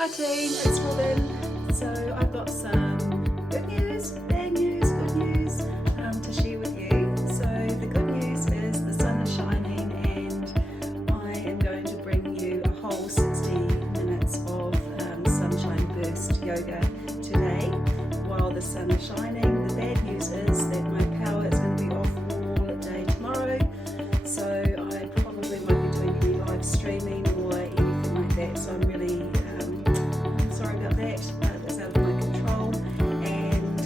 Hi team, it's Robin. So I've got some good news, bad news, good news to share with you. So the good news is the sun is shining and I am going to bring you a whole 60 minutes of sunshine burst yoga today while the sun is shining. The bad news is that my power is going to be off all day tomorrow. So I probably won't be doing any live streaming or anything like that. So I'm really sorry about that, that's out of my control. And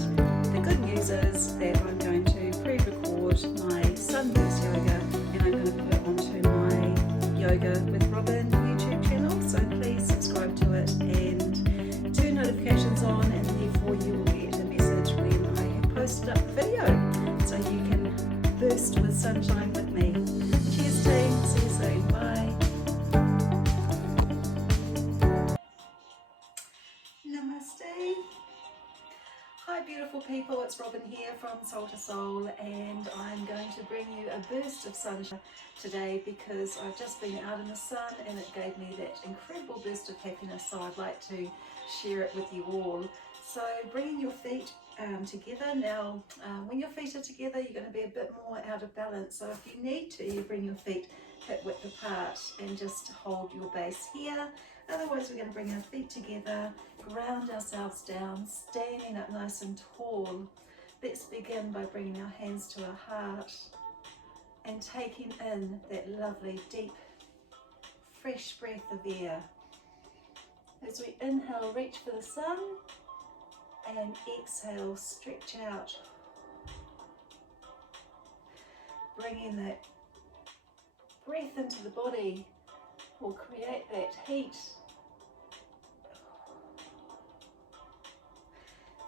the good news is that I'm going to pre-record my sunburst yoga and I'm going to put it onto my Yoga with Robin YouTube channel. So please subscribe to it and turn notifications on, and therefore you will get a message when I have posted up the video, so you can burst with sunshine with me. Cheers team, see you soon, bye. Namaste. Hi beautiful people, it's Robin here from Soul to Soul, and I'm going to bring you a burst of sunshine today because I've just been out in the sun and it gave me that incredible burst of happiness, so I'd like to share it with you all. So bringing your feet together. Now when your feet are together you're going to be a bit more out of balance, so if you need to, you bring your feet hip width apart and just hold your base here. Otherwise we're going to bring our feet together, ground ourselves down, standing up nice and tall. Let's begin by bringing our hands to our heart and taking in that lovely deep fresh breath of air. As we inhale, reach for the sun, and exhale, stretch out. Bringing that breath into the body will create that heat.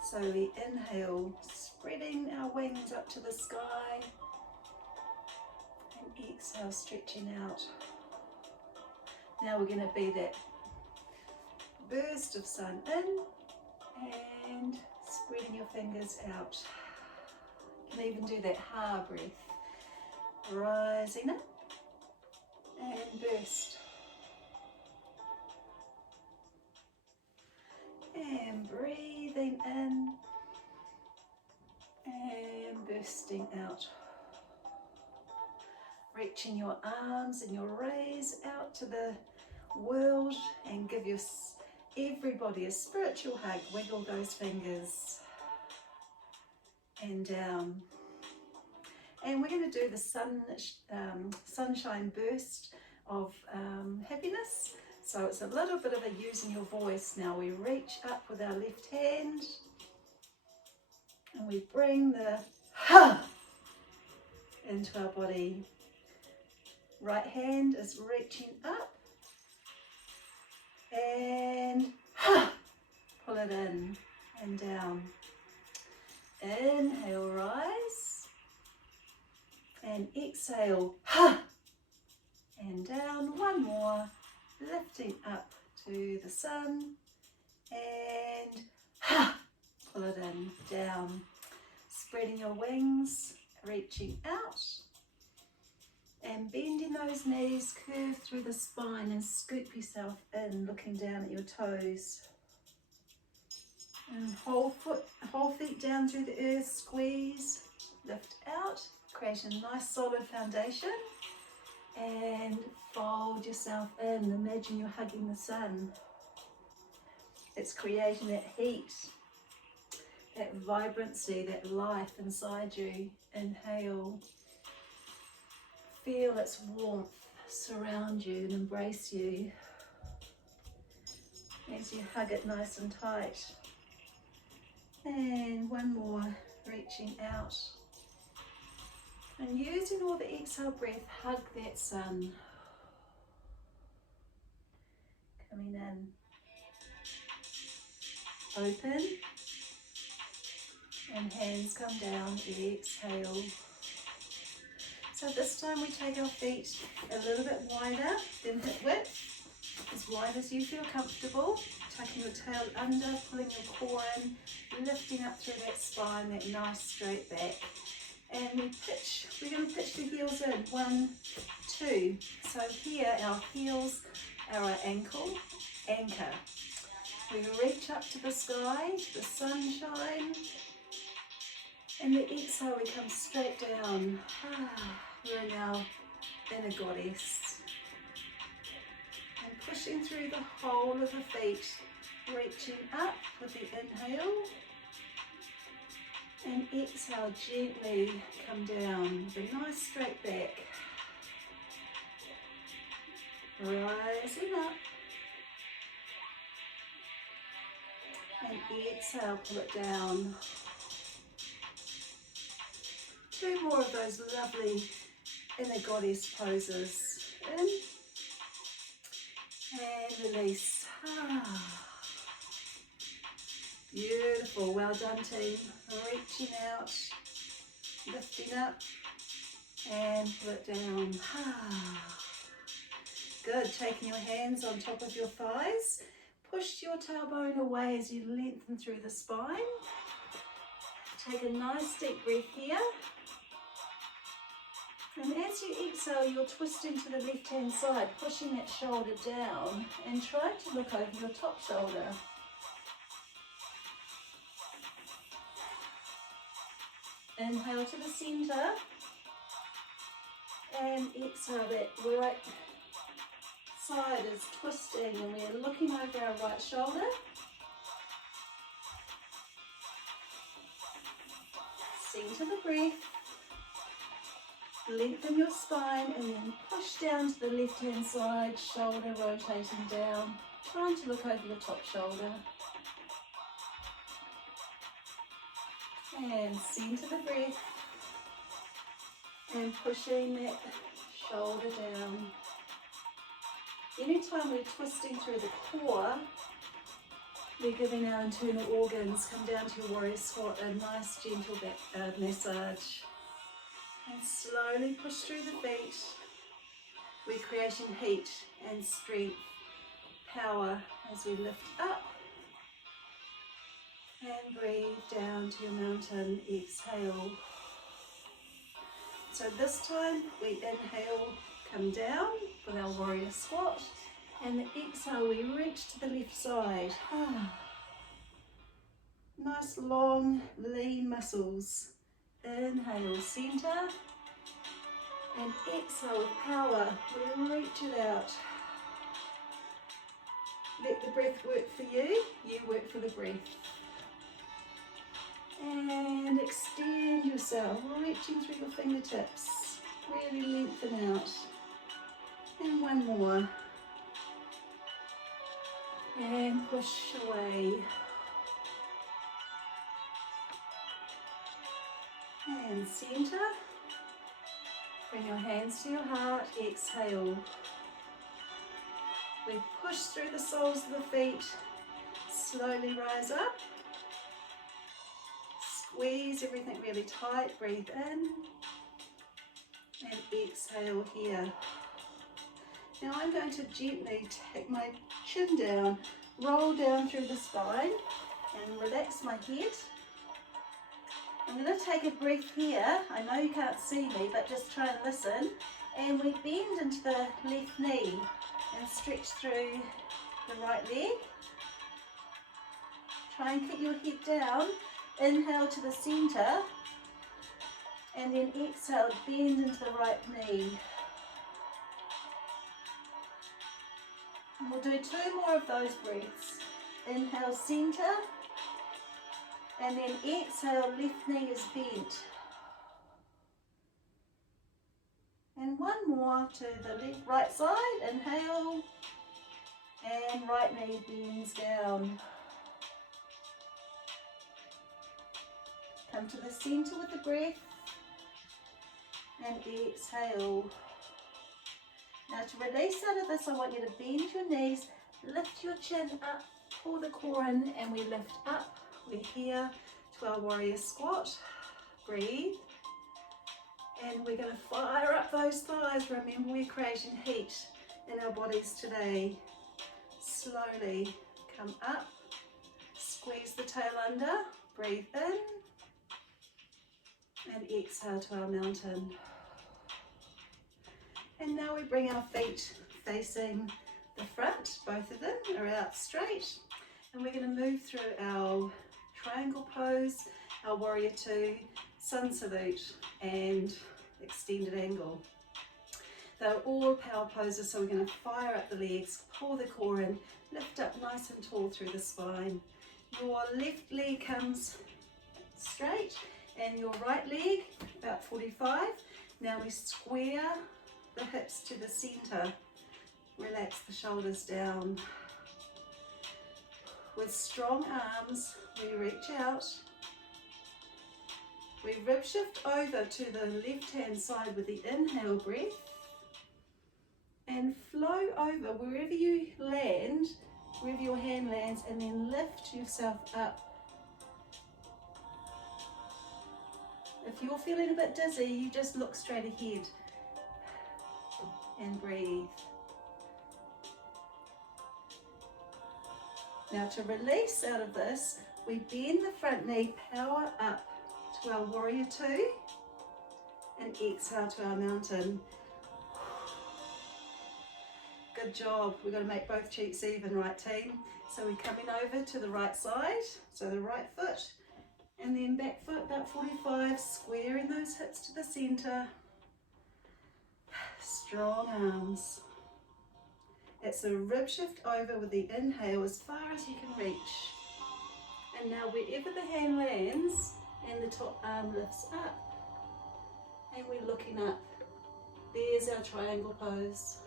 So we inhale, spreading our wings up to the sky, and exhale, stretching out. Now we're going to be that burst of sun in and spreading your fingers out. You can even do that ha breath, rising up and burst. And breathing in and bursting out. Reaching your arms and your rays out to the world and give everybody a spiritual hug. Wiggle those fingers and down. And we're going to do the sunshine burst of happiness. So it's a little bit of a using your voice. Now we reach up with our left hand and we bring the ha into our body. Right hand is reaching up and ha, pull it in and down. Inhale, rise, and exhale, ha, and down. One more, lifting up to the sun and ha, pull it in, down. Spreading your wings, reaching out and bending those knees, curve through the spine and scoop yourself in, looking down at your toes. And whole feet down through the earth, squeeze, lift out, create a nice solid foundation and fold yourself in. Imagine you're hugging the sun. It's creating that heat, that vibrancy, that life inside you. Inhale. Feel its warmth surround you and embrace you as you hug it nice and tight. And one more, reaching out. And using all the exhale breath, hug that sun. Coming in. Open. And hands come down, exhale. So this time we take our feet a little bit wider than hip width, as wide as you feel comfortable, tucking your tail under, pulling your core in, lifting up through that spine, that nice straight back. And we're going to pitch the heels in, 1, 2. So here our heels are our ankle, anchor. We reach up to the sky, to the sunshine. And the exhale, we come straight down. We're in our inner goddess. And pushing through the whole of the feet, reaching up with the inhale. And exhale, gently come down with a nice straight back. Rising up. And exhale, pull it down. 2 more of those lovely inner goddess poses. In. And release. Beautiful, well done team. Reaching out, lifting up, and pull it down. Good, taking your hands on top of your thighs. Push your tailbone away as you lengthen through the spine. Take a nice deep breath here. And as you exhale, you'll twist into the left-hand side, pushing that shoulder down, and try to look over your top shoulder. Inhale to the center, and exhale, that right side is twisting, and we're looking over our right shoulder. Center the breath. Lengthen your spine and then push down to the left-hand side, shoulder rotating down, trying to look over your top shoulder. And center the breath and pushing that shoulder down. Anytime we're twisting through the core, we're giving our internal organs, come down to your warrior squat, a nice gentle back massage. And slowly push through the feet. We're creating heat and strength, power as we lift up. And breathe down to your mountain, exhale. So this time we inhale, come down with our warrior squat. And the exhale, we reach to the left side. Nice long, lean muscles. Inhale, center, and exhale with power. We reach it out. Let the breath work for you, you work for the breath. And extend yourself, reaching through your fingertips. Really lengthen out. And one more. And push away. And center. Bring your hands to your heart. Exhale. We push through the soles of the feet. Slowly rise up. Squeeze everything really tight. Breathe in. And exhale here. Now I'm going to gently take my chin down, roll down through the spine, and relax my head. I'm going to take a breath here. I know you can't see me, but just try and listen. And we bend into the left knee and stretch through the right leg. Try and keep your head down. Inhale to the center. And then exhale, bend into the right knee. And we'll do 2 more of those breaths. Inhale, center. And then exhale, left knee is bent. And one more to the right side. Inhale. And right knee bends down. Come to the center with the breath. And exhale. Now to release out of this, I want you to bend your knees, lift your chin up, pull the core in, and we lift up. We're here to our warrior squat. Breathe. And we're going to fire up those thighs. Remember, we're creating heat in our bodies today. Slowly come up. Squeeze the tail under. Breathe in. And exhale to our mountain. And now we bring our feet facing the front. Both of them are out straight. And we're going to move through our triangle pose, our warrior two, sun salute and extended angle. They're all power poses, so we're going to fire up the legs, pull the core in, lift up nice and tall through the spine. Your left leg comes straight and your right leg about 45. Now we square the hips to the center, relax the shoulders down. With strong arms, we reach out. We rib shift over to the left hand side with the inhale breath and flow over wherever you land, wherever your hand lands, and then lift yourself up. If you're feeling a bit dizzy, you just look straight ahead and breathe. Now to release out of this, we bend the front knee, power up to our warrior two, and exhale to our mountain. Good job. We've got to make both cheeks even, right team? So we're coming over to the right side, so the right foot, and then back foot about 45, squaring those hips to the center. Strong arms. It's a rib shift over with the inhale as far as you can reach. And now wherever the hand lands and the top arm lifts up, and we're looking up, there's our triangle pose.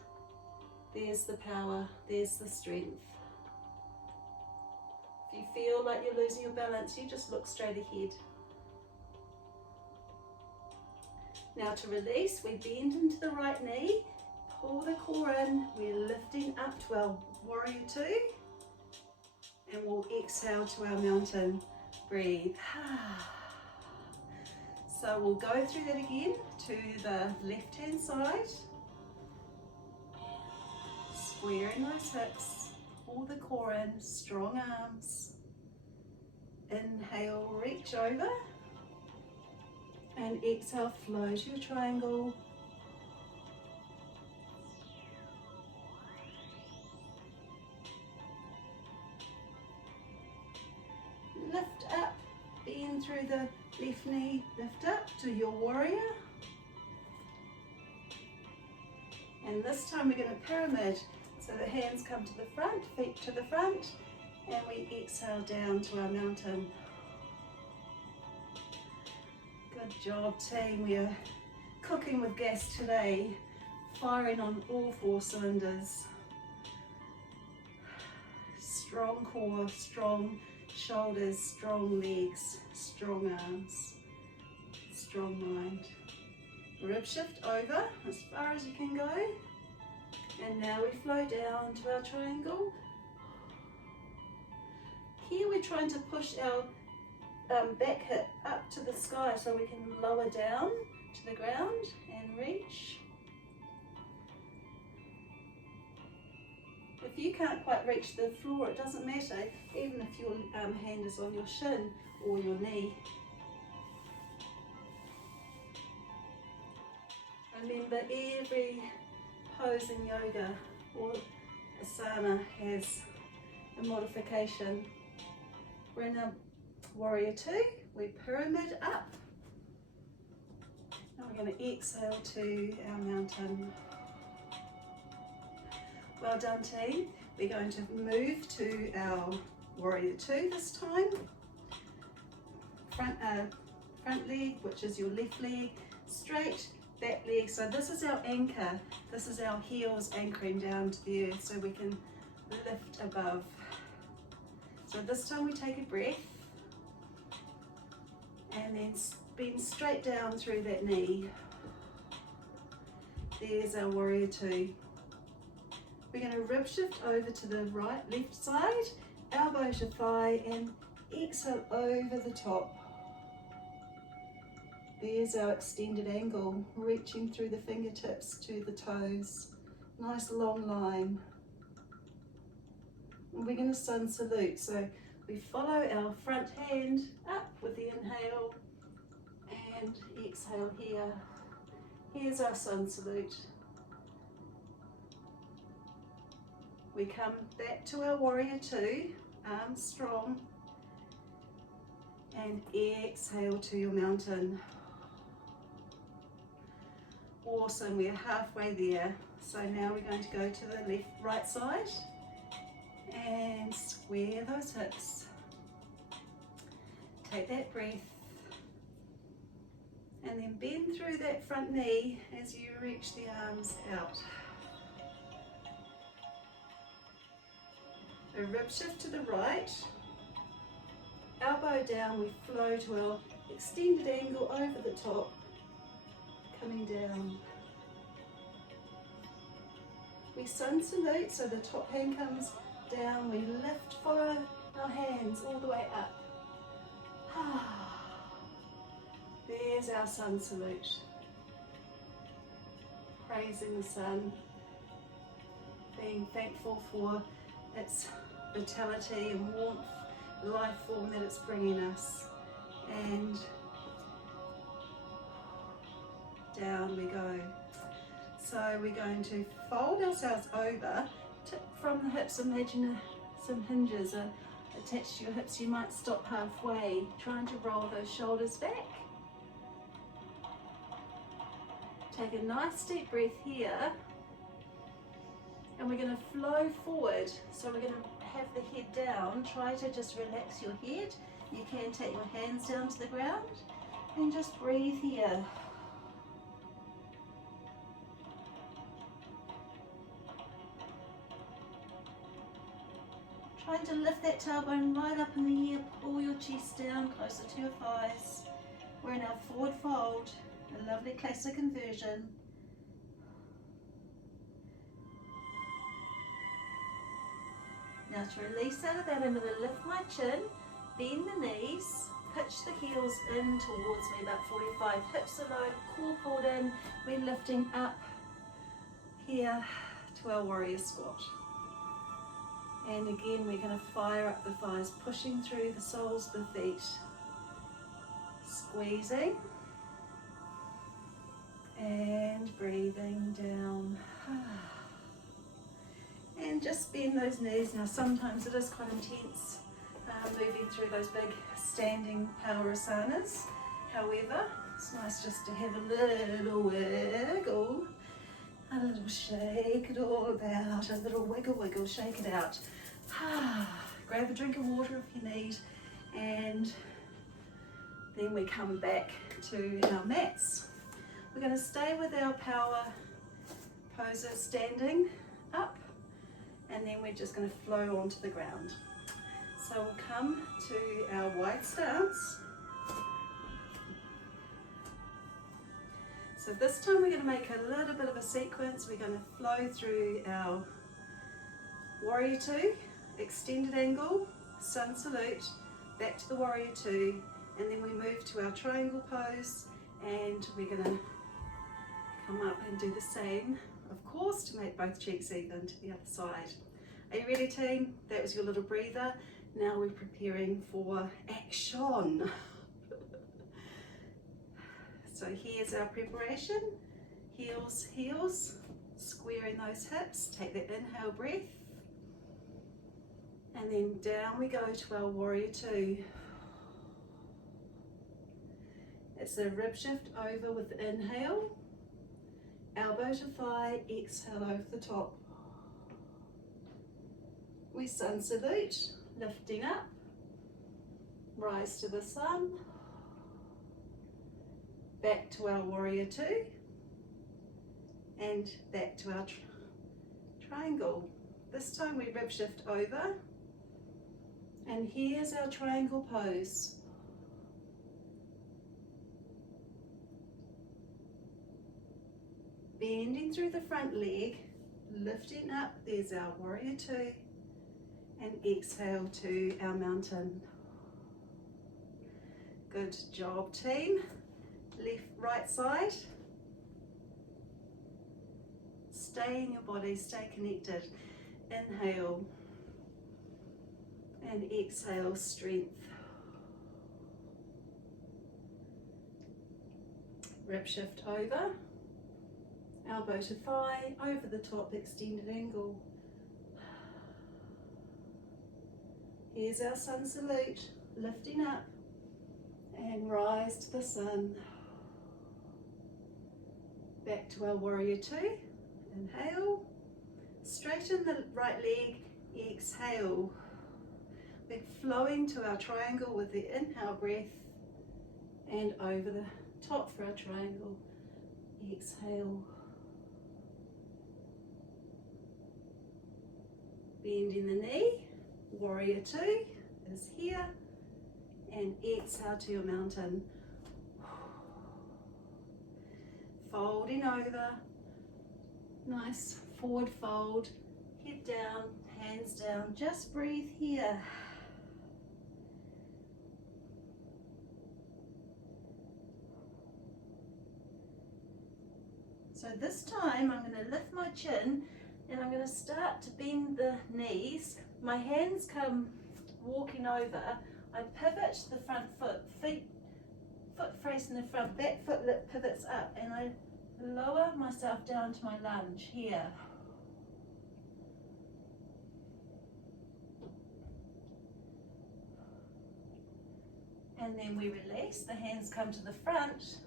There's the power, there's the strength. If you feel like you're losing your balance, you just look straight ahead. Now to release, we bend into the right knee, pull the core in, we're lifting up to our warrior two, and we'll exhale to our mountain. Breathe. So we'll go through that again to the left hand side. Squaring those hips, pull the core in, strong arms. Inhale, reach over. And exhale, flow to your triangle. Lift up, bend through the left knee, lift up to your warrior. And this time we're going to pyramid. So the hands come to the front, feet to the front, and we exhale down to our mountain. Good job team, we are cooking with gas today, firing on all 4 cylinders. Strong core, strong shoulders, strong legs, strong arms, strong mind. Rib shift over as far as you can go. And now we flow down to our triangle. Here we're trying to push our back hip up to the sky so we can lower down to the ground and reach. If you can't quite reach the floor, it doesn't matter, even if your hand is on your shin or your knee. Remember, every pose in yoga or asana has a modification. We're in a warrior two, we pyramid up. Now we're going to exhale to our mountain. Well done team. We're going to move to our warrior two this time. Front leg, which is your left leg, straight, back leg. So this is our anchor. This is our heels anchoring down to the earth so we can lift above. So this time we take a breath and then bend straight down through that knee. There's our warrior two. We're going to rib shift over to the left side, elbow to thigh, and exhale over the top. There's our extended angle, reaching through the fingertips to the toes. Nice long line. And we're going to sun salute. So we follow our front hand up with the inhale and exhale here. Here's our sun salute. We come back to our warrior two, arms strong, and exhale to your mountain. Awesome, we're halfway there. So now we're going to go to the right side and square those hips. Take that breath and then bend through that front knee as you reach the arms out. A rib shift to the right, elbow down, we flow to our extended angle over the top, coming down. We sun salute, so the top hand comes down, we lift, follow our hands all the way up. There's our sun salute. Praising the sun, being thankful for its vitality and warmth, life form that it's bringing us. And down we go. So we're going to fold ourselves over, tip from the hips, imagine some hinges are attached to your hips. You might stop halfway, trying to roll those shoulders back. Take a nice deep breath here, and we're going to flow forward. So we're going to have the head down. Try to just relax your head. You can take your hands down to the ground and just breathe here. Trying to lift that tailbone right up in the air, pull your chest down closer to your thighs. We're in our forward fold, a lovely classic inversion. Now to release out of that, I'm going to lift my chin, bend the knees, pitch the heels in towards me, about 45, hips aligned, core pulled in. We're lifting up here to our warrior squat. And again, we're going to fire up the thighs, pushing through the soles of the feet. Squeezing. And breathing down. And just bend those knees. Now sometimes it is quite intense, moving through those big standing power asanas. However, it's nice just to have a little wiggle. A little shake it all about, a little wiggle wiggle, shake it out. Grab a drink of water if you need, and then we come back to our mats. We're going to stay with our power poses, standing up, and then we're just going to flow onto the ground. So we'll come to our wide stance. So this time we're going to make a little bit of a sequence. We're going to flow through our warrior two, extended angle, sun salute, back to the warrior two, and then we move to our triangle pose, and we're going to come up and do the same, of course, to make both cheeks even to the other side. Are you ready, team? That was your little breather. Now we're preparing for action. So here's our preparation. Heels, heels, squaring those hips. Take that inhale breath. And then down we go to our warrior two. It's a rib shift over with the inhale. Elbow to thigh, exhale over the top. We sun salute, lifting up. Rise to the sun. Back to our warrior two, and back to our triangle. This time we rib shift over, and here's our triangle pose. Bending through the front leg, lifting up, there's our warrior two, and exhale to our mountain. Good job, team. Left, right side. Stay in your body, stay connected. Inhale and exhale, strength. Rib shift over, elbow to thigh, over the top, extended angle. Here's our sun salute, lifting up and rise to the sun. Back to our warrior two. Inhale, straighten the right leg, exhale. We're flowing to our triangle with the inhale breath and over the top for our triangle. Exhale. Bending the knee, warrior two is here, and exhale to your mountain. Folding over, nice forward fold, head down, hands down, just breathe here. So this time I'm going to lift my chin and I'm going to start to bend the knees. My hands come walking over. I pivot the front foot, foot facing the front, back foot pivots up, and I lower myself down to my lunge here. And then we release, the hands come to the front.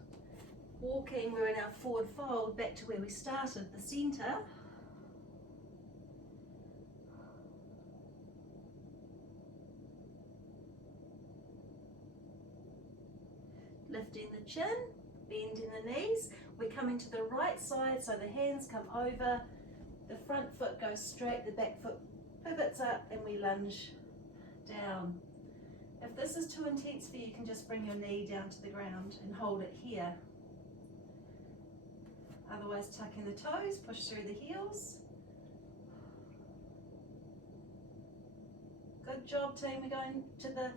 Walking, we're in our forward fold back to where we started, the center. Lifting the chin, bending the knees. We're coming to the right side, so the hands come over, the front foot goes straight, the back foot pivots up, and we lunge down. If this is too intense for you, you can just bring your knee down to the ground and hold it here. Otherwise, tuck in the toes, push through the heels. Good job, team. We're going to the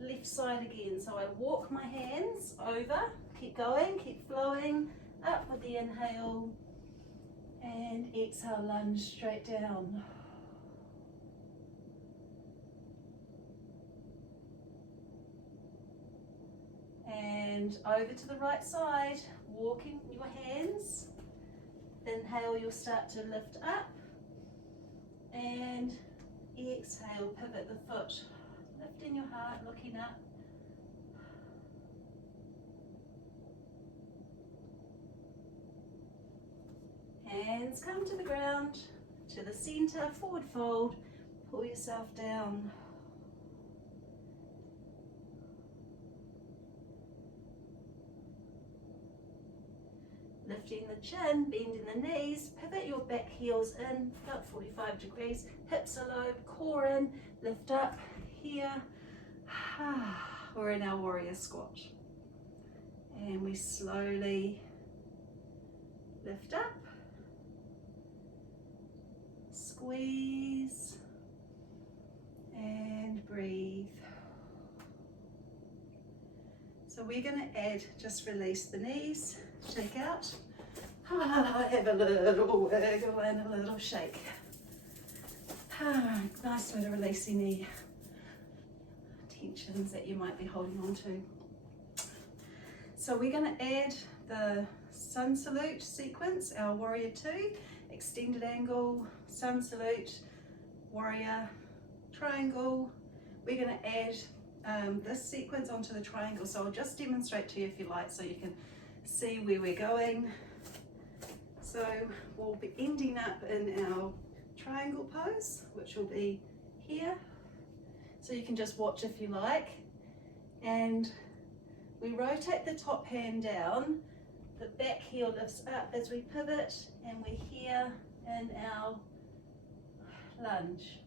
left side again. So I walk my hands over, keep going, keep flowing, up with the inhale, and exhale, lunge straight down. And over to the right side, walking your hands. Inhale, you'll start to lift up, and exhale, pivot the foot, lifting your heart, looking up. Hands come to the ground, to the center, forward fold, pull yourself down. Lifting the chin, bending the knees, pivot your back heels in, about 45 degrees, hips are low, core in, lift up, here. We're in our warrior squat. And we slowly lift up, squeeze, and breathe. So we're going to add, just release the knees, shake out, have a little wiggle and a little shake. Nice way to release any tensions that you might be holding on to. So we're going to add the sun salute sequence, our warrior two, extended angle, sun salute, warrior, triangle. We're going to add this sequence onto the triangle, so I'll just demonstrate to you if you like, so you can see where we're going. So we'll be ending up in our triangle pose, which will be here, so you can just watch if you like. And we rotate the top hand down, the back heel lifts up as we pivot, and we're here in our lunge.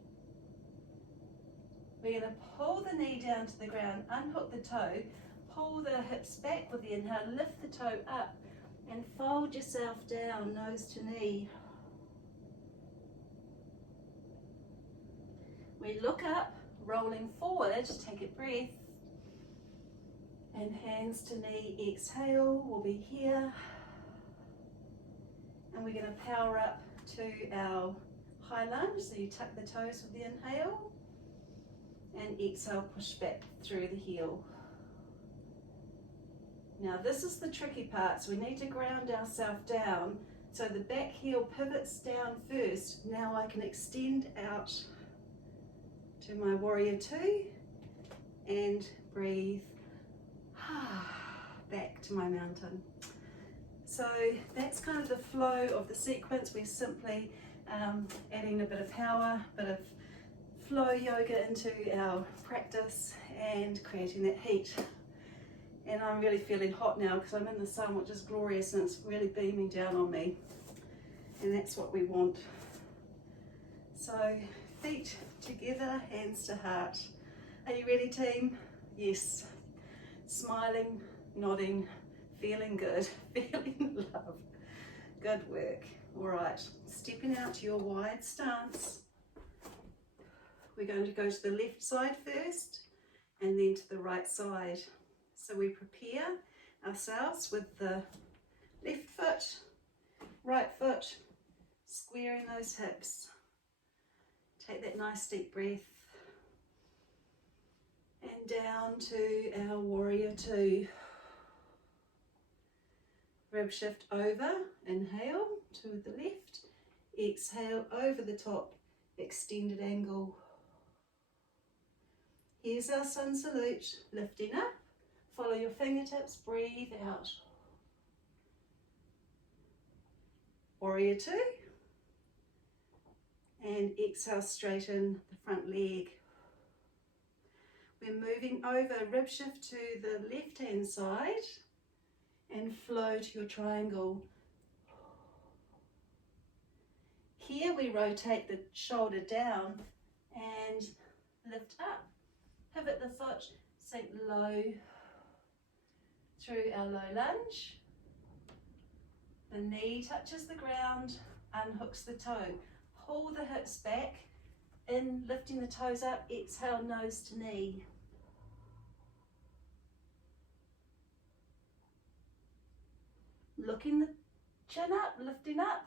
We're going to pull the knee down to the ground, unhook the toe, pull the hips back with the inhale, lift the toe up, and fold yourself down, nose to knee. We look up, rolling forward, take a breath, and hands to knee, exhale, we'll be here. And we're going to power up to our high lunge, so you tuck the toes with the inhale, and exhale, push back through the heel. Now this is the tricky part, so we need to ground ourselves down, so the back heel pivots down first. Now I can extend out to my warrior two and breathe back to my mountain. So that's kind of the flow of the sequence. We're simply adding a bit of power, a bit of flow yoga into our practice and creating that heat. And I'm really feeling hot now because I'm in the sun, which is glorious, and it's really beaming down on me. And that's what we want. So feet together, hands to heart. Are you ready, team? Yes. Smiling, nodding, feeling good, feeling love. Good work. All right, stepping out to your wide stance. We're going to go to the left side first and then to the right side. So we prepare ourselves with the left foot, right foot, squaring those hips. Take that nice deep breath. And down to our warrior two. Rib shift over, inhale to the left, exhale over the top, extended angle. Here's our sun salute, lifting up, follow your fingertips, breathe out. Warrior two, and exhale, straighten the front leg. We're moving over, rib shift to the left hand side and flow to your triangle. Here we rotate the shoulder down and lift up. Pivot the foot, sink low through our low lunge. The knee touches the ground, unhooks the toe. Pull the hips back, in, lifting the toes up, exhale, nose to knee. Looking the chin up, lifting up,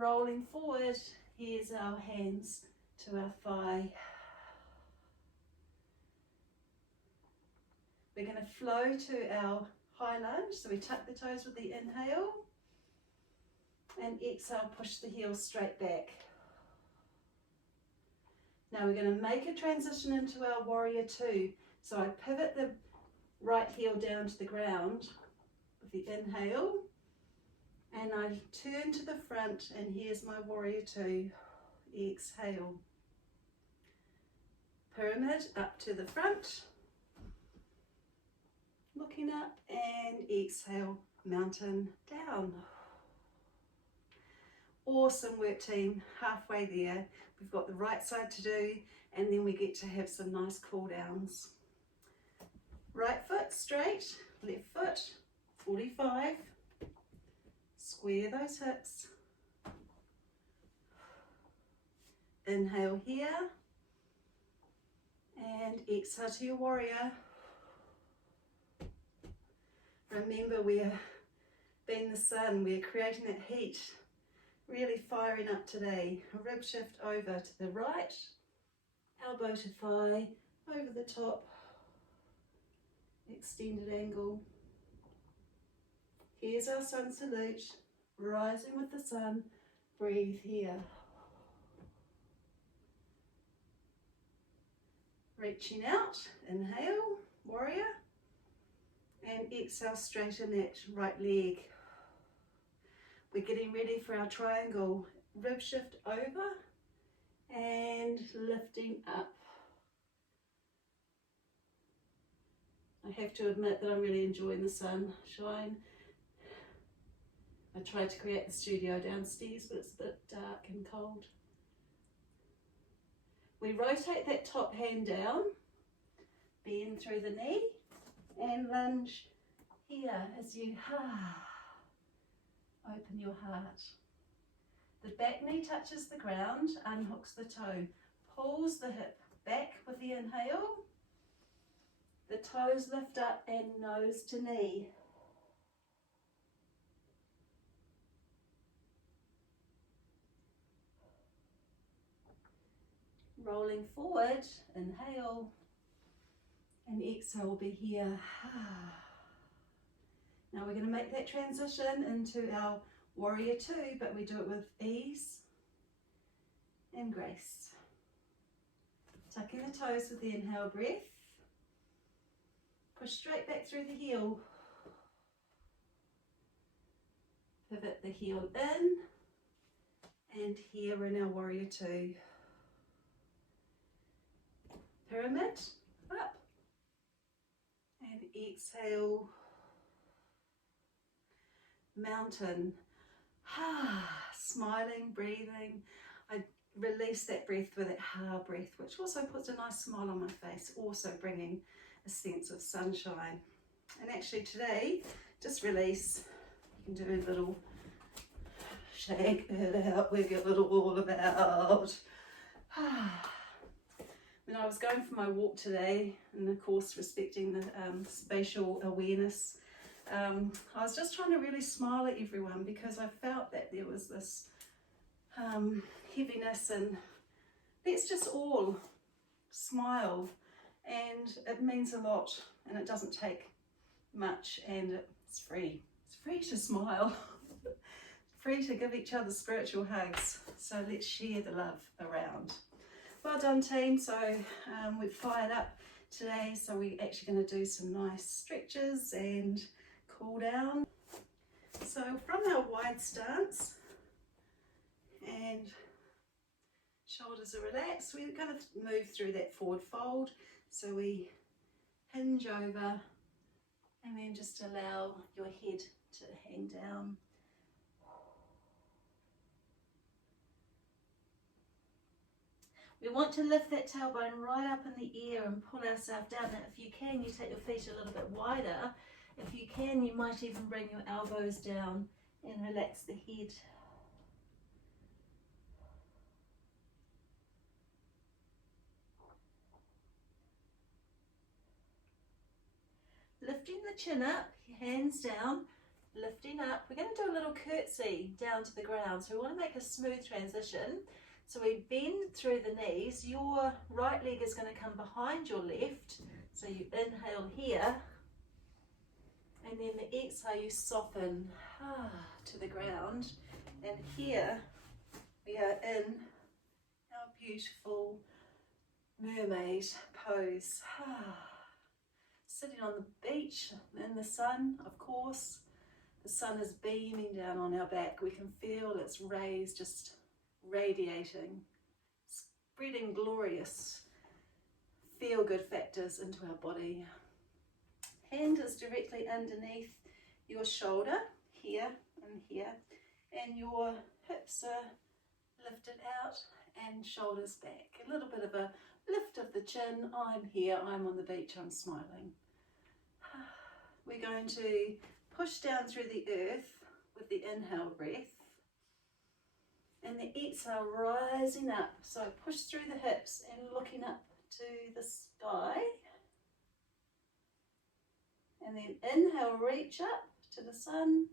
rolling forward. Here's our hands to our thigh. We're going to flow to our high lunge, so we tuck the toes with the inhale, and exhale, push the heels straight back. Now we're going to make a transition into our warrior two. So I pivot the right heel down to the ground with the inhale, and I turn to the front, and here's my warrior two. Exhale. Pyramid up to the front. Looking up, and exhale, mountain down. Awesome work, team. Halfway there. We've got the right side to do, and then we get to have some nice cool downs. Right foot straight, left foot 45. Square those hips. Inhale here, and exhale to your warrior. Remember, we're being the sun, we're creating that heat, really firing up today. A rib shift over to the right, elbow to thigh, over the top, extended angle. Here's our sun salute, rising with the sun, breathe here. Reaching out, inhale, warrior. And exhale, straighten that right leg. We're getting ready for our triangle. Rib shift over and lifting up. I have to admit that I'm really enjoying the sunshine. I tried to create the studio downstairs, but it's a bit dark and cold. We rotate that top hand down, bend through the knee, and lunge here as you open your heart. The back knee touches the ground, unhooks the toe, pulls the hip back with the inhale. The toes lift up and nose to knee. Rolling forward, inhale, and exhale will be here. Now we're going to make that transition into our warrior two, but we do it with ease and grace. Tucking the toes with the inhale breath. Push straight back through the heel. Pivot the heel in. And here we're in our warrior two. Pyramid, up. And exhale. Mountain. Smiling, breathing. I release that breath with that ha breath, which also puts a nice smile on my face, also bringing a sense of sunshine. And actually today, just release. You can do a little shake it out, wiggle it all about. When I was going for my walk today, and of course respecting the spatial awareness, I was just trying to really smile at everyone because I felt that there was this heaviness, and let's just all smile, and it means a lot, and it doesn't take much, and it's free. It's free to smile. Free to give each other spiritual hugs. So let's share the love around. Well done, team. So we've fired up today, so we're actually going to do some nice stretches and cool down. So from our wide stance and shoulders are relaxed, we're going to move through that forward fold. So we hinge over and then just allow your head to hang down. We want to lift that tailbone right up in the air and pull ourselves down. Now, if you can, you take your feet a little bit wider. If you can, you might even bring your elbows down and relax the head. Lifting the chin up, hands down, lifting up. We're going to do a little curtsy down to the ground. So we want to make a smooth transition. So we bend through the knees. Your right leg is going to come behind your left. So you inhale here. And then the exhale, you soften to the ground. And here we are in our beautiful mermaid pose. Sitting on the beach in the sun, of course. The sun is beaming down on our back. We can feel its rays just radiating, spreading glorious feel-good factors into our body. Hand is directly underneath your shoulder, here and here, and your hips are lifted out and shoulders back. A little bit of a lift of the chin. I'm here, I'm on the beach, I'm smiling. We're going to push down through the earth with the inhale breath. And the exhale, rising up. So push through the hips and looking up to the sky. And then inhale, reach up to the sun.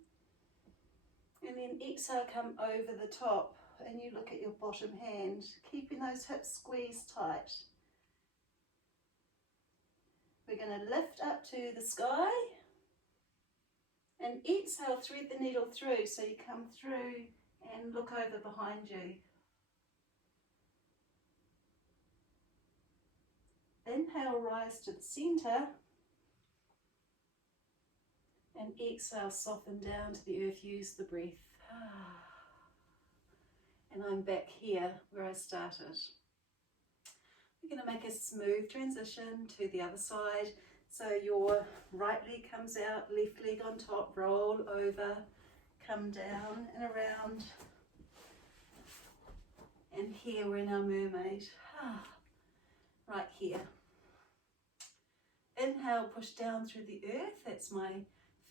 And then exhale, come over the top. And you look at your bottom hand, keeping those hips squeezed tight. We're going to lift up to the sky. And exhale, thread the needle through. So you come through and look over behind you. Inhale, rise to the center. And exhale, soften down to the earth, use the breath. And I'm back here where I started. We're going to make a smooth transition to the other side. So your right leg comes out, left leg on top, roll over, come down and around. And here we're in our mermaid. Right here. Inhale, push down through the earth. That's my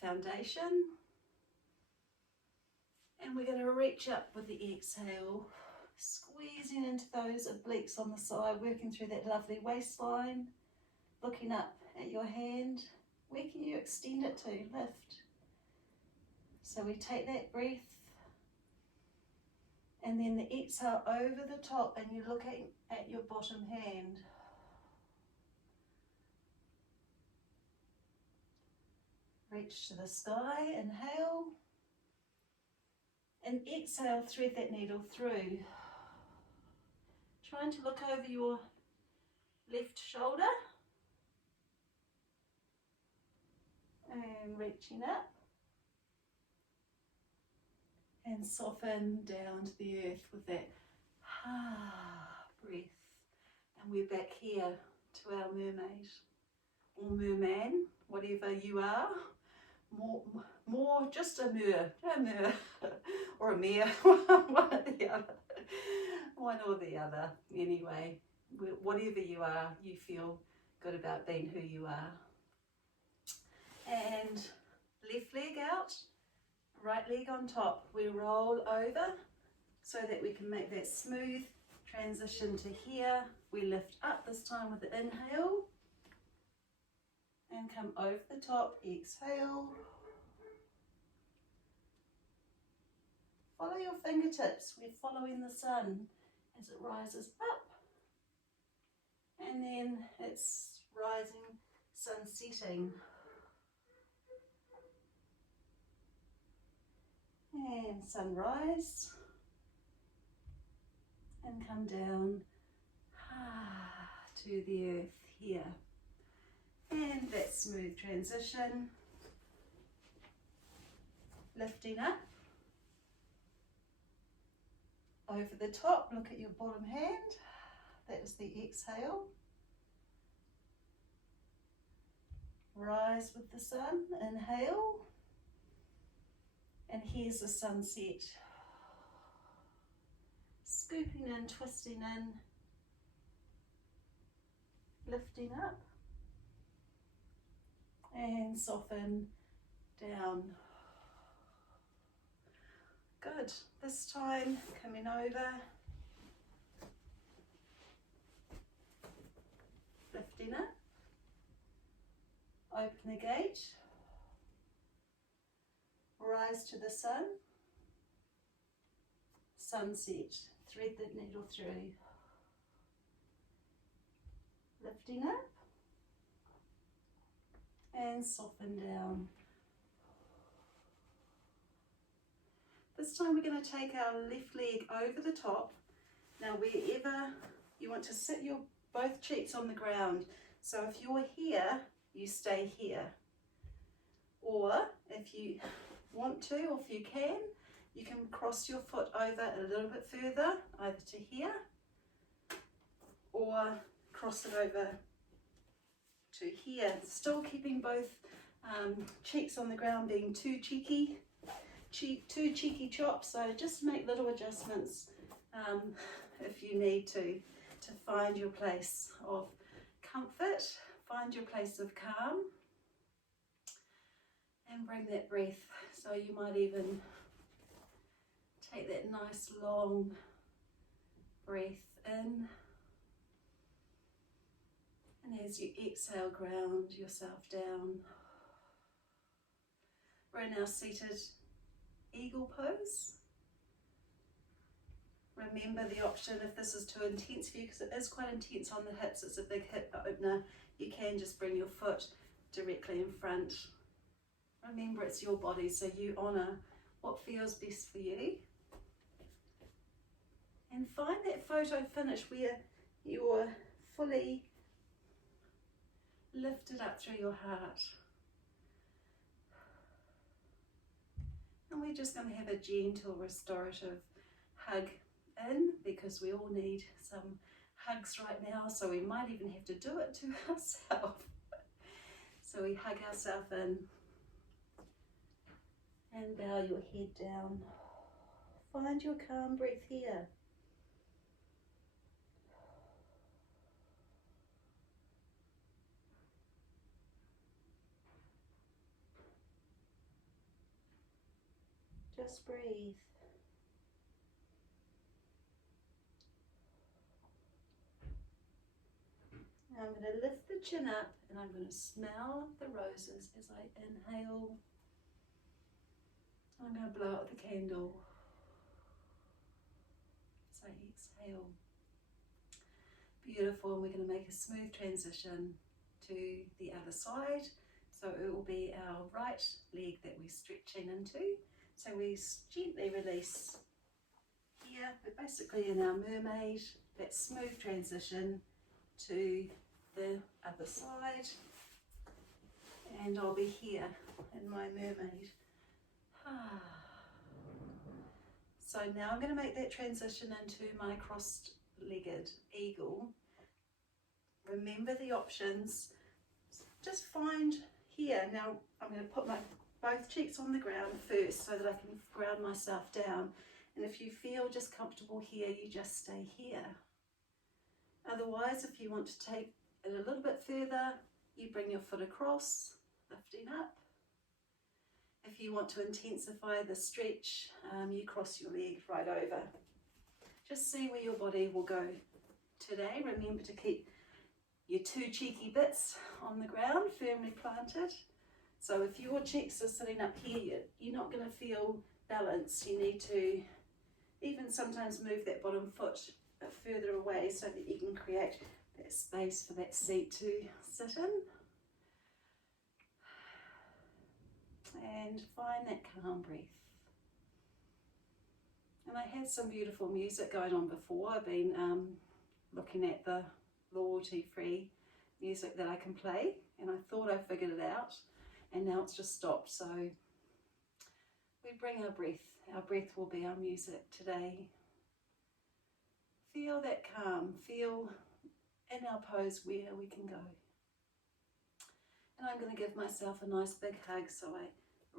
foundation. And we're going to reach up with the exhale, squeezing into those obliques on the side, working through that lovely waistline, looking up at your hand. Where can you extend it to? Lift. So we take that breath, and then the exhale over the top, and you're looking at your bottom hand. Reach to the sky, inhale, and exhale, thread that needle through. Trying to look over your left shoulder. And reaching up. And soften down to the earth with that breath. And we're back here to our mermaid or merman, whatever you are. More just a mer or a mere, one or the other. Anyway, whatever you are, you feel good about being who you are. And left leg out, right leg on top. We roll over so that we can make that smooth transition to here. We lift up this time with the inhale and come over the top, exhale. Follow your fingertips, we're following the sun as it rises up. And then it's rising, sun setting. And sunrise. And come down to the earth here. And that smooth transition. Lifting up. Over the top, look at your bottom hand. That is the exhale. Rise with the sun, inhale. And here's the sunset. Scooping in, twisting in, lifting up. And soften down. Good. This time coming over, lifting up, open the gate, rise to the sun, sunset, thread that needle through, lifting up and soften down. This time we're going to take our left leg over the top. Now wherever you want to sit your both cheeks on the ground. So if you're here, you stay here. Or if you want to, or if you can cross your foot over a little bit further, either to here, or cross it over to here. Still keeping both cheeks on the ground, being two cheeky chops, so just make little adjustments if you need to find your place of comfort, find your place of calm, and bring that breath. So you might even take that nice long breath in, and as you exhale, ground yourself down. We're now seated eagle pose. Remember the option, if this is too intense for you, because it is quite intense on the hips, it's a big hip opener, you can just bring your foot directly in front. Remember, it's your body, so you honour what feels best for you. And find that photo finish where you're fully lifted up through your heart. And we're just going to have a gentle restorative hug in, because we all need some hugs right now, so we might even have to do it to ourselves. So we hug ourselves in and bow your head down. Find your calm breath here. Just breathe. Now I'm going to lift the chin up and I'm going to smell the roses as I inhale. I'm going to blow out the candle as I exhale. Beautiful. And we're going to make a smooth transition to the other side. So it will be our right leg that we're stretching into. So we gently release here, but basically in our mermaid, that smooth transition to the other side, and I'll be here in my mermaid. So now I'm going to make that transition into my cross-legged eagle. Remember the options. Just find here. Now I'm going to put my both cheeks on the ground first so that I can ground myself down. And if you feel just comfortable here, you just stay here. Otherwise, if you want to take it a little bit further, you bring your foot across, lifting up. If you want to intensify the stretch, you cross your leg right over. Just see where your body will go today. Remember to keep your two cheeky bits on the ground, firmly planted. So if your cheeks are sitting up here, you're not going to feel balanced. You need to even sometimes move that bottom foot a bit further away so that you can create that space for that seat to sit in. And find that calm breath. And I had some beautiful music going on before. I've been looking at the royalty-free music that I can play, and I thought I figured it out, and now it's just stopped. So we bring our breath will be our music today. Feel that calm, feel in our pose where we can go. And I'm going to give myself a nice big hug, so I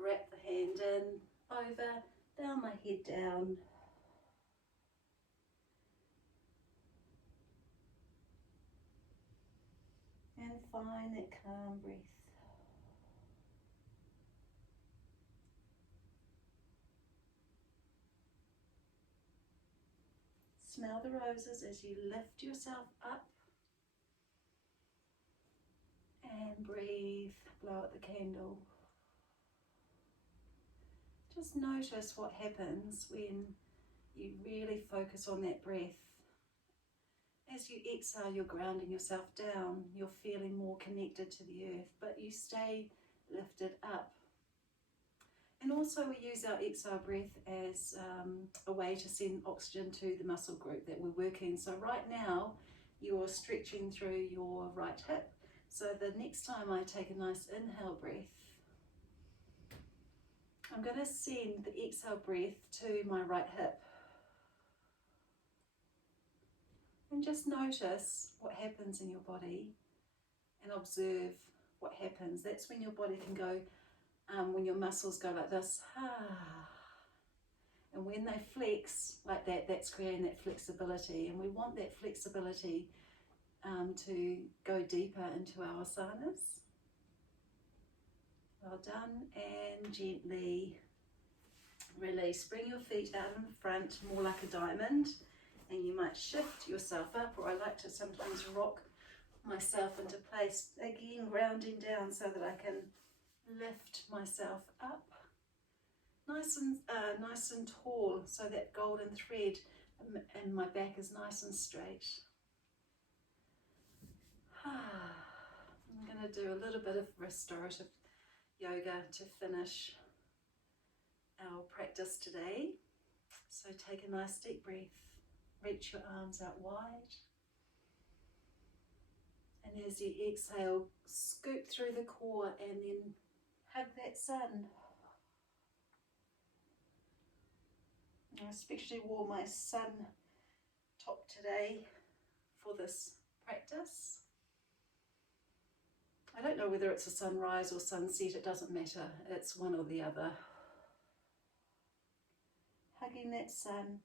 wrap the hand in, over, down my head down. And find that calm breath. Smell the roses as you lift yourself up. And breathe, blow out the candle. Just notice what happens when you really focus on that breath. As you exhale, you're grounding yourself down. You're feeling more connected to the earth, but you stay lifted up. And also we use our exhale breath as a way to send oxygen to the muscle group that we're working. So right now, you're stretching through your right hip. So the next time I take a nice inhale breath, I'm going to send the exhale breath to my right hip. And just notice what happens in your body and observe what happens. That's when your body can go, when your muscles go like this, and when they flex like that, that's creating that flexibility. And we want that flexibility to go deeper into our asanas. Well done, and gently release. Bring your feet out in front, more like a diamond, and you might shift yourself up, or I like to sometimes rock myself into place, again grounding down so that I can lift myself up. Nice and tall, so that golden thread in my back is nice and straight. I'm going to do a little bit of restorative yoga to finish our practice today. So take a nice deep breath, reach your arms out wide, and as you exhale, scoop through the core and then hug that sun. I especially wore my sun top today for this practice. I don't know whether it's a sunrise or sunset, it doesn't matter, it's one or the other. Hugging that sun,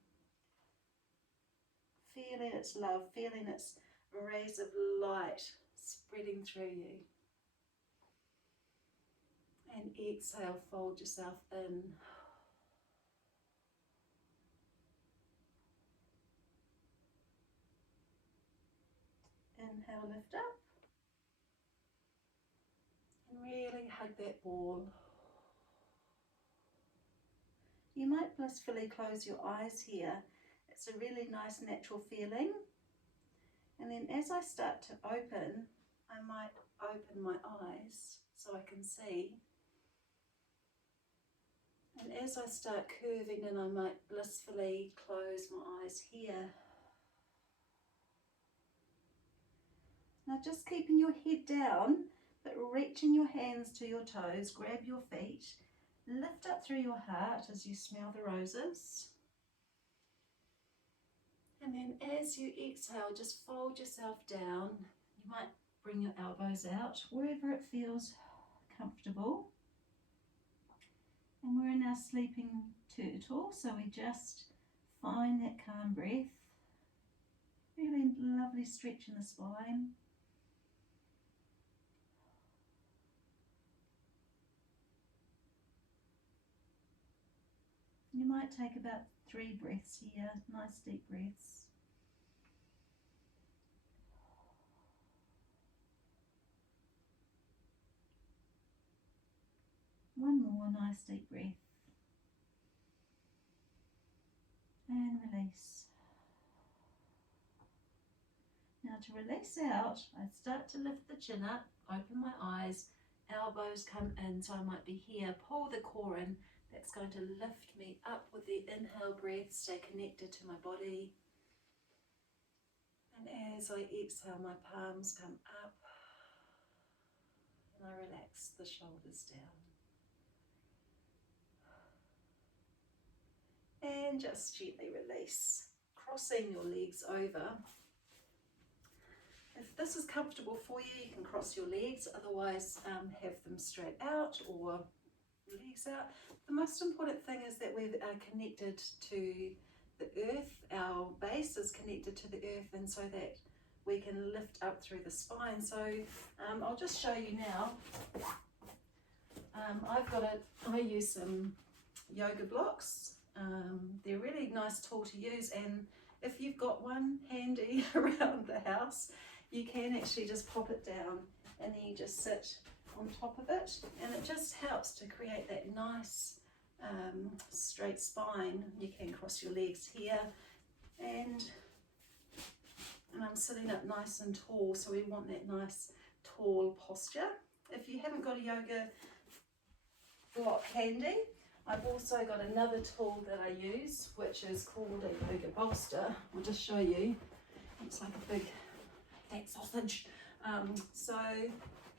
feeling its love, feeling its rays of light spreading through you. And exhale, fold yourself in. Inhale, lift up. And really hug that ball. You might blissfully close your eyes here. It's a really nice natural feeling. And then as I start to open, I might open my eyes so I can see. And as I start curving in, I might blissfully close my eyes here. Now just keeping your head down, but reaching your hands to your toes, grab your feet, lift up through your heart as you smell the roses. And then as you exhale, just fold yourself down. You might bring your elbows out wherever it feels comfortable. And we're in our sleeping turtle, so we just find that calm breath. Really lovely stretch in the spine. You might take about 3 breaths here, nice deep breaths. One more nice deep breath. And release. Now to release out, I start to lift the chin up, open my eyes, elbows come in, so I might be here, pull the core in. That's going to lift me up with the inhale breath, stay connected to my body. And as I exhale, my palms come up and I relax the shoulders down. And just gently release, crossing your legs over. If this is comfortable for you, you can cross your legs, otherwise have them straight out or legs out. The most important thing is that we are connected to the earth, our base is connected to the earth, and so that we can lift up through the spine. So I'll just show you now. I use some yoga blocks. They're a really nice tool to use, and if you've got one handy around the house, you can actually just pop it down and then you just sit on top of it, and it just helps to create that nice straight spine. You can cross your legs here, and I'm sitting up nice and tall, so we want that nice tall posture. If you haven't got a yoga block handy, I've also got another tool that I use, which is called a yoga bolster. I'll just show you. Looks like a big fat sausage. So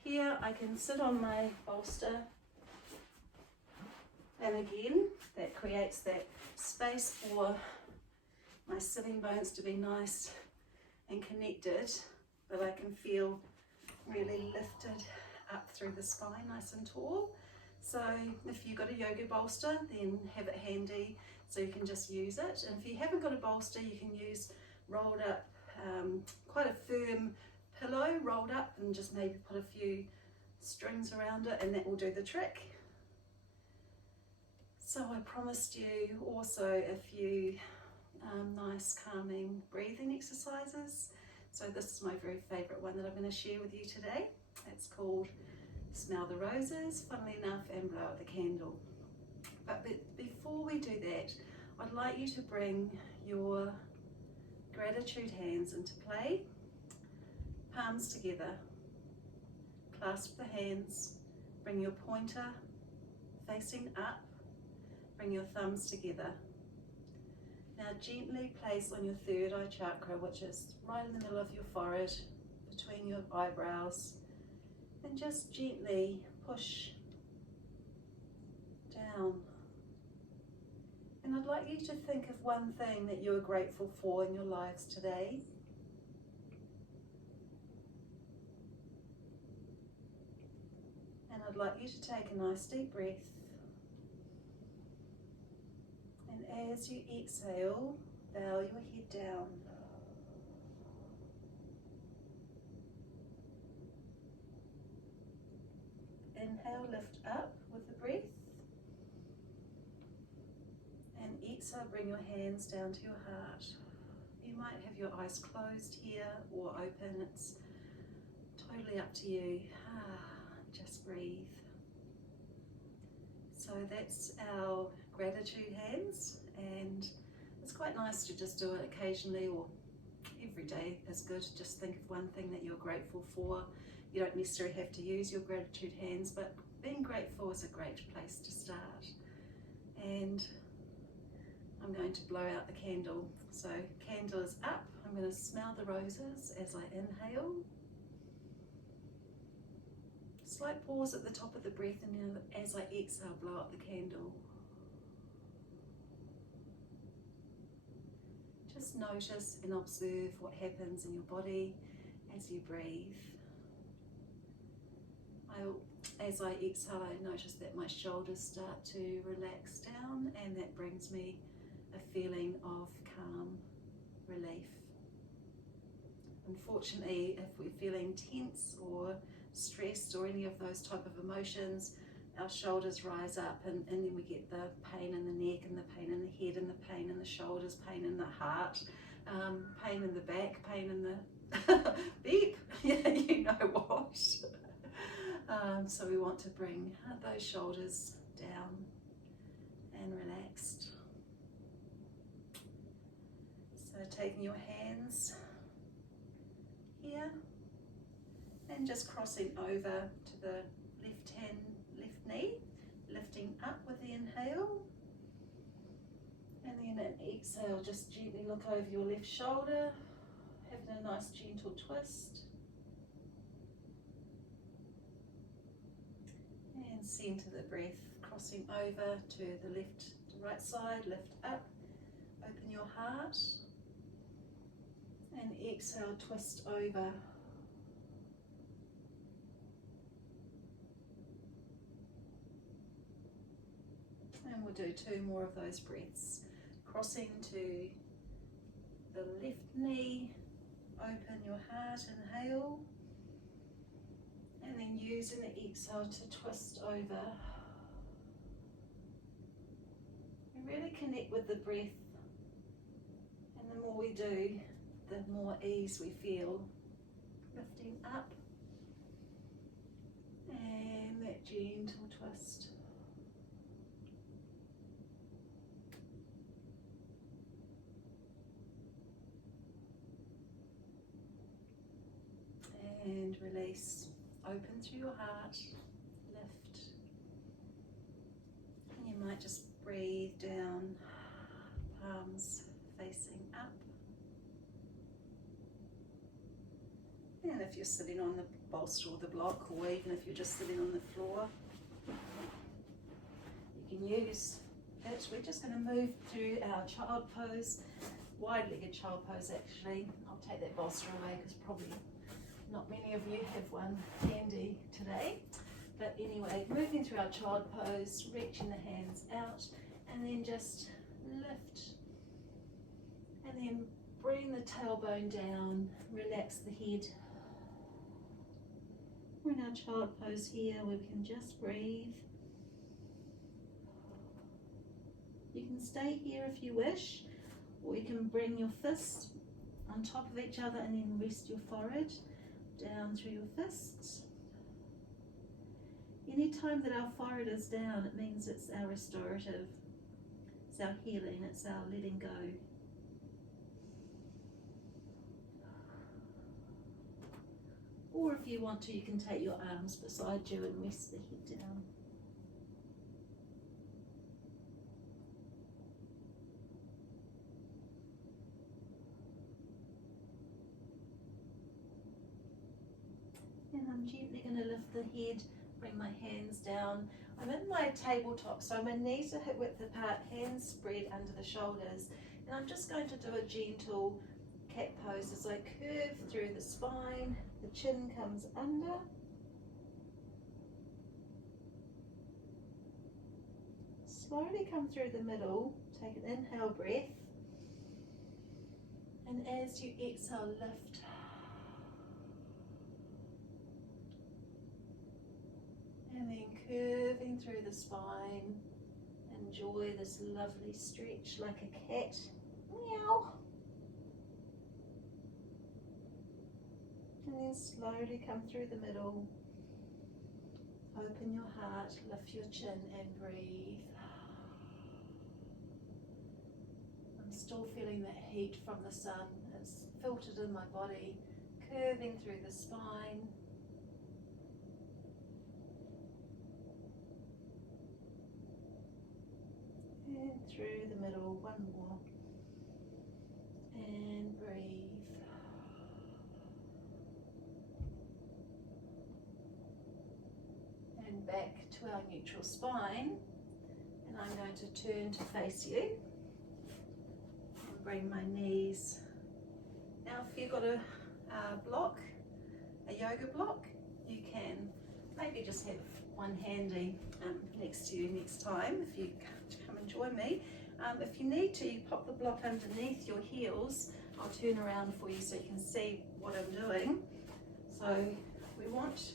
here I can sit on my bolster, and again that creates that space for my sitting bones to be nice and connected, but I can feel really lifted up through the spine, nice and tall. So if you've got a yoga bolster, then have it handy so you can just use it. And if you haven't got a bolster, you can use rolled up, quite a firm pillow rolled up, and just maybe put a few strings around it, and that will do the trick. So I promised you also a few nice calming breathing exercises. So this is my very favourite one that I'm going to share with you today. It's called Smell the Roses, funnily enough, and Blow out the candle. But before we do that, I'd like you to bring your gratitude hands into play, palms together, clasp the hands, bring your pointer facing up, bring your thumbs together. Now gently place on your third eye chakra, which is right in the middle of your forehead, between your eyebrows, and just gently push down. And I'd like you to think of one thing that you're grateful for in your lives today. And I'd like you to take a nice deep breath. And as you exhale, bow your head down. Inhale, lift up with the breath. And exhale, bring your hands down to your heart. You might have your eyes closed here or open. It's totally up to you. Just breathe. So that's our gratitude hands, and it's quite nice to just do it occasionally, or every day is good. Just think of one thing that you're grateful for. You don't necessarily have to use your gratitude hands, but being grateful is a great place to start. And I'm going to blow out the candle. So candle is up. I'm going to smell the roses as I inhale. Slight pause at the top of the breath, and then as I exhale, blow out the candle. Just notice and observe what happens in your body as you breathe. As I exhale, I notice that my shoulders start to relax down, and that brings me a feeling of calm, relief. Unfortunately, if we're feeling tense or stressed or any of those type of emotions, our shoulders rise up, and then we get the pain in the neck and the pain in the head and the pain in the shoulders, pain in the heart, pain in the back, pain in the beep, yeah, you know what. So we want to bring those shoulders down and relaxed. So taking your hands here and just crossing over to the left knee, lifting up with the inhale, and then an exhale, just gently look over your left shoulder, having a nice gentle twist, and center the breath, crossing over to the left to right side, lift up, open your heart, and exhale, twist over. And we'll do 2 more of those breaths. Crossing to the left knee, open your heart, inhale, and then using the exhale to twist over. We really connect with the breath, and the more we do, the more ease we feel. Lifting up, and that gentle twist. And release, open through your heart, lift. And you might just breathe down, palms facing up. And if you're sitting on the bolster or the block, or even if you're just sitting on the floor, you can use it. We're just going to move through our child pose, wide-legged child pose actually. I'll take that bolster away because probably not many of you have one handy today. But anyway, moving through our child pose, reaching the hands out, and then just lift. And then bring the tailbone down, relax the head. We're in our child pose here where we can just breathe. You can stay here if you wish, or you can bring your fists on top of each other and then rest your forehead down through your fists. Any time that our forehead is down, it means it's our restorative, it's our healing, it's our letting go. Or if you want to, you can take your arms beside you and rest the head down. And I'm gently going to lift the head, bring my hands down. I'm in my tabletop, so my knees are hip width apart, hands spread under the shoulders. And I'm just going to do a gentle cat pose as I curve through the spine, the chin comes under. Slowly come through the middle, take an inhale breath. And as you exhale, lift. And then curving through the spine, enjoy this lovely stretch like a cat. Meow. And then slowly come through the middle, open your heart, lift your chin and breathe. I'm still feeling that heat from the sun, it's filtered in my body, curving through the spine. And through the middle, one more. And breathe. back to our neutral spine, and I'm going to turn to face you and bring my knees. Now if you've got a block, a yoga block, you can maybe just have one handy next to you next time if you come and join me. If you need to, you pop the block underneath your heels. I'll turn around for you so you can see what I'm doing. So we want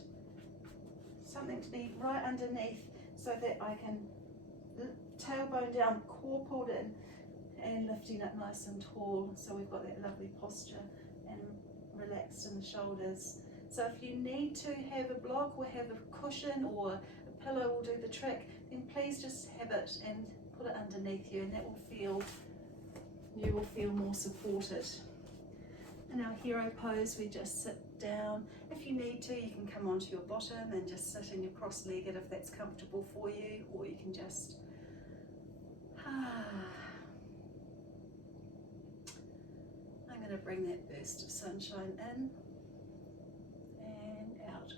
something to be right underneath so that I can tailbone down, core pulled in, and lifting it nice and tall, so we've got that lovely posture and relaxed in the shoulders. So if you need to have a block or have a cushion or a pillow will do the trick, then please just have it and put it underneath you, and that will feel, you will feel more supported. In our hero pose, we just sit down. If you need to, you can come onto your bottom and just sit in your cross-legged if that's comfortable for you, or you can just I'm going to bring that burst of sunshine in and out.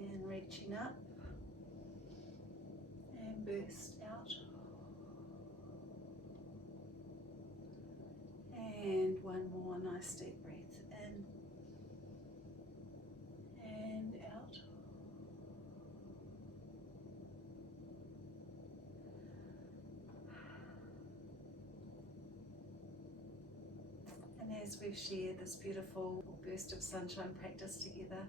And reaching up and burst out. And one more nice deep breath in and out. And as we've shared this beautiful burst of sunshine practice together,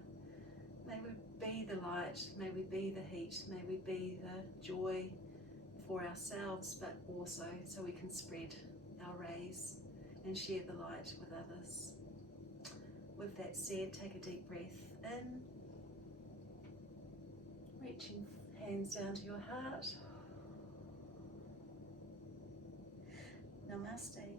may we be the light, may we be the heat, may we be the joy for ourselves, but also so we can spread our rays and share the light with others. With that said, take a deep breath in, reaching hands down to your heart. Namaste.